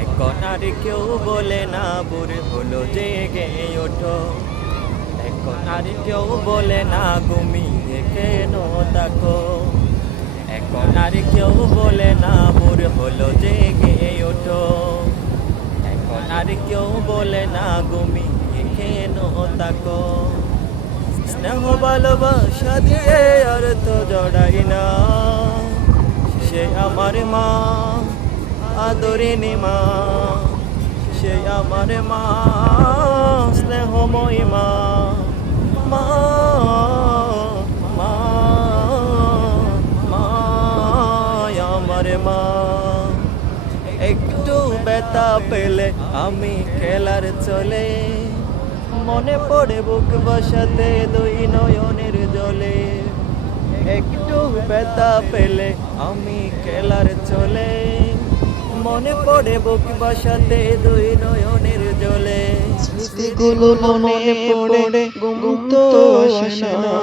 এখন আর কেউ বলে না বুড়ি হলো জেগে ওঠো। এখন আর কেউ বলে না ঘুমিয়ে কেন থাকো। এখন আর কেউ বলে না বুড়ি হলো জেগে ওঠো। এখন আর কেউ বলে না ঘুমিয়ে কেন থাকো। স্নেহ ভালোবাসা দিয়ে আর তো জড়াই না, সে আমার মা, আদরিনী মা, সে আমার মা, স্নেহময়ী মা, মা, মা, মা, আমার মা। একটু ব্যথা পেলে আমি খেলার চলে, মনে পড়ে বুক বসাতে দুই নয়নের জলে। একটু ব্যথা পেলে আমি খেলার চলে, মনে পড়ে বুক বসাতে দুই নয়নের জলে। স্মৃতিগুলো মনে পড়ে ঘুম তো আসে না।